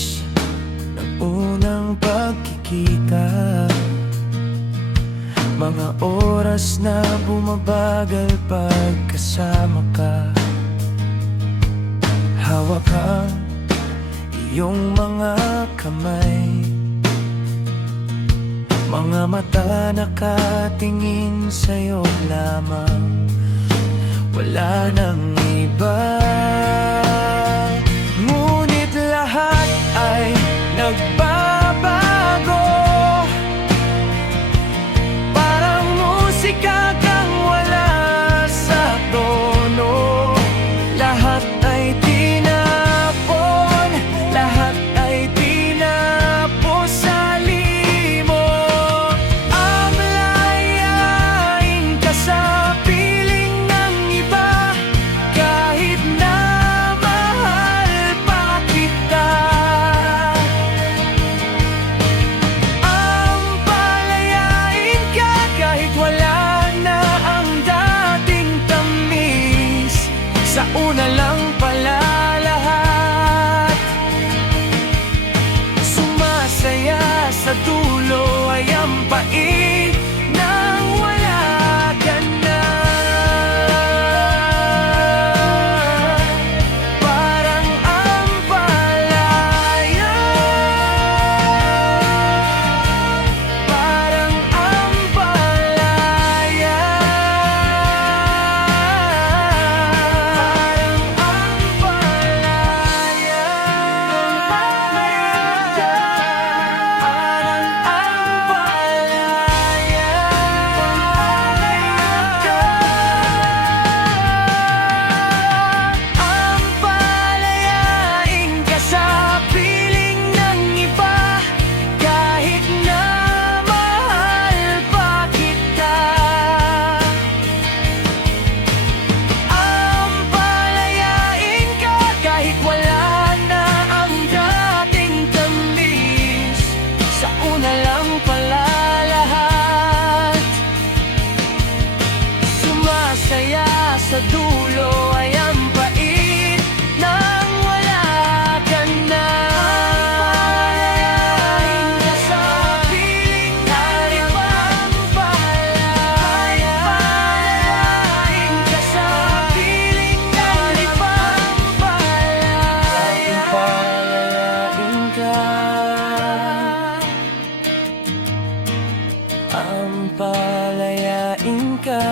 tamis ng unang pagkikita, mga oras na bumabagal pagkasama ka. Hawak ang iyong mga kamay, mga mata nakatingin sa'yo lamang, wala nang iba. Ngunit lahat ay nagbabago, parang musika kang wala sa tono. Lahat ay tinapon, lahat ay tinapos sa limot. Amlayain ka sa piling ng iba, kahit na mahal pa kita. Ampalayain ka kahit wala na ang dating tamis, sa una lang pala lahat. Sumasaya sa dulo ay ang pait nang wala ka na. Parang ampalaya, parang ampalaya, ampalayain ka sa piling ng iba, kahit na mahal pa kita. Ampalayain ka kahit wala na ang dating tamis, sa una lang pala lahat. Sumasaya sa dulo ay ang pait nang wala ka na. Ampalayain ka sa piling ng iba, ampalayain ka sa piling ng iba, ampalayain ka, ampalayain ka.